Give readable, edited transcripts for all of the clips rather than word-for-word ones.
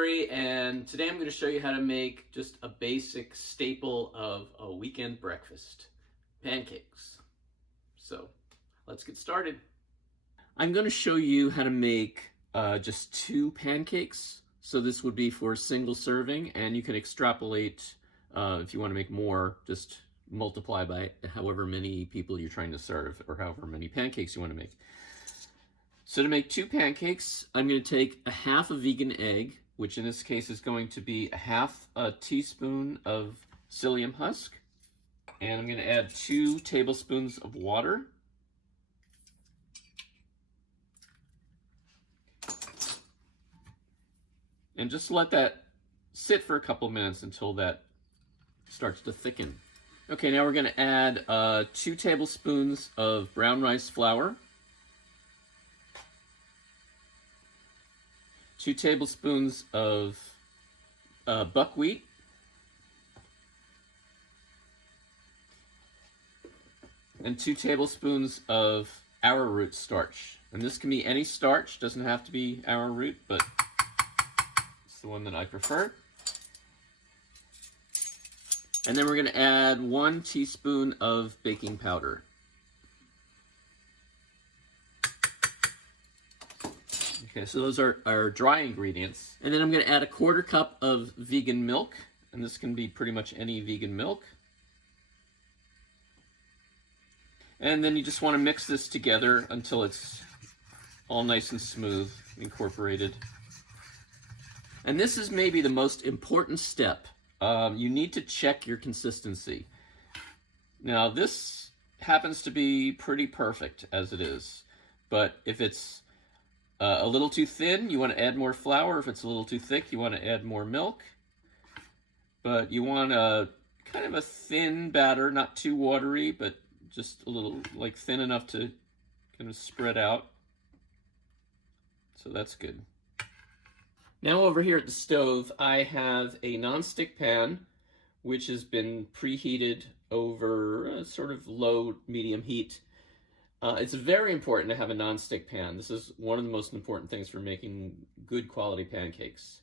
Larry, and today I'm going to show you how to make just a basic staple of a weekend breakfast, pancakes. So let's get started. I'm going to show you how to make just 2 pancakes. So this would be for a single serving, and you can extrapolate if you want to make more, just multiply by however many people you're trying to serve or however many pancakes you want to make. So to make 2 pancakes, I'm going to take a half a vegan egg, which in this case is going to be a half a teaspoon of psyllium husk. And I'm going to add 2 tablespoons of water. And just let that sit for a couple minutes until that starts to thicken. Okay, now we're going to add 2 tablespoons of brown rice flour, 2 tablespoons of buckwheat, and 2 tablespoons of arrowroot starch. And this can be any starch, doesn't have to be arrowroot, but it's the one that I prefer. And then we're going to add 1 teaspoon of baking powder. Okay, so those are our dry ingredients. And then I'm going to add a 1/4 cup of vegan milk, and this can be pretty much any vegan milk. And then you just want to mix this together until it's all nice and smooth, incorporated. And this is maybe the most important step. You need to check your consistency. Now this happens to be pretty perfect as it is, but if it's a little too thin, you want to add more flour. If it's a little too thick, you want to add more milk. But you want a kind of a thin batter, not too watery, but just a little like thin enough to kind of spread out. So that's good. Now over here at the stove, I have a nonstick pan, which has been preheated over sort of low, medium heat. It's very important to have a nonstick pan. This is one of the most important things for making good quality pancakes.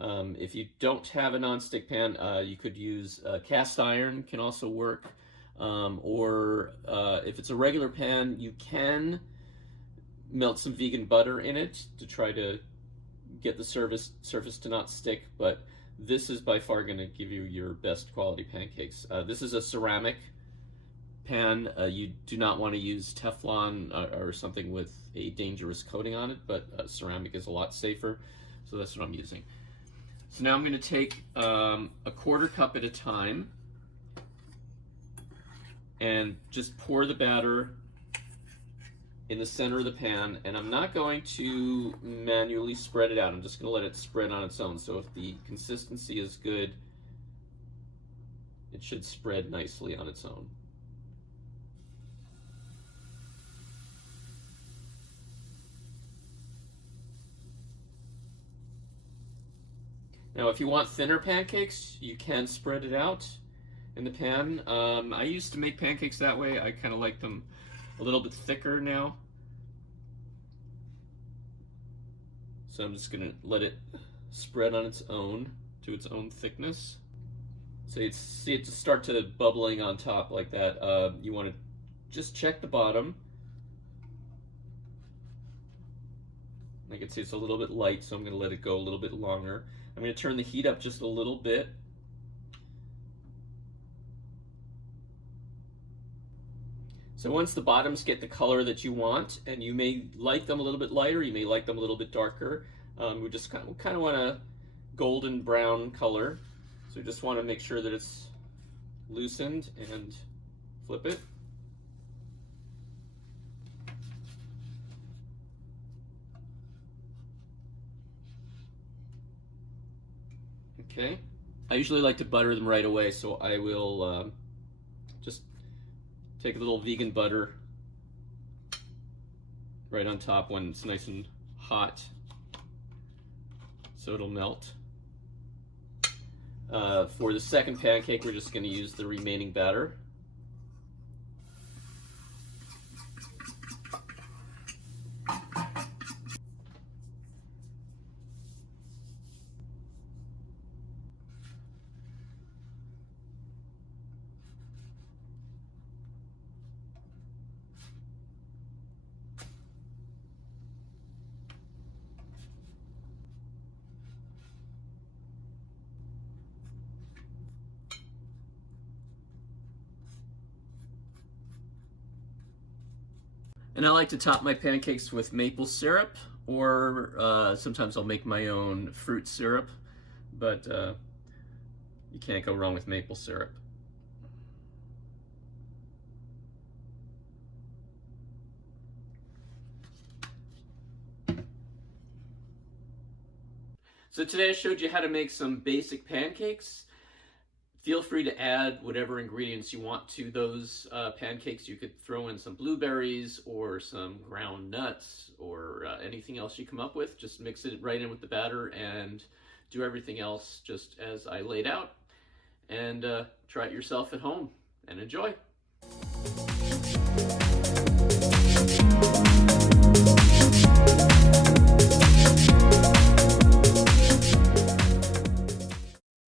If you don't have a nonstick pan, you could use cast iron, can also work. Or if it's a regular pan, you can melt some vegan butter in it to try to get the surface to not stick, but this is by far going to give you your best quality pancakes. This is a ceramic pan. You do not want to use Teflon or something with a dangerous coating on it, but ceramic is a lot safer, so that's what I'm using. So now I'm going to take a 1/4 cup at a time and just pour the batter in the center of the pan, and I'm not going to manually spread it out. I'm just going to let it spread on its own. So if the consistency is good, it should spread nicely on its own. Now if you want thinner pancakes, you can spread it out in the pan. I used to make pancakes that way. I kind of like them a little bit thicker now. So I'm just going to let it spread on its own to its own thickness. So you see it just start to bubbling on top like that. You want to just check the bottom. I can see it's a little bit light, so I'm going to let it go a little bit longer. I'm going to turn the heat up just a little bit. So once the bottoms get the color that you want, and you may like them a little bit lighter, you may like them a little bit darker, we just kind of want a golden brown color. So we just want to make sure that it's loosened and flip it. Okay. I usually like to butter them right away, so I will just take a little vegan butter right on top when it's nice and hot, so it'll melt. For the second pancake, we're just going to use the remaining batter. And I like to top my pancakes with maple syrup, or sometimes I'll make my own fruit syrup, but you can't go wrong with maple syrup. So today I showed you how to make some basic pancakes. Feel free to add whatever ingredients you want to those pancakes. You could throw in some blueberries or some ground nuts or anything else you come up with. Just mix it right in with the batter and do everything else just as I laid out. And try it yourself at home and enjoy.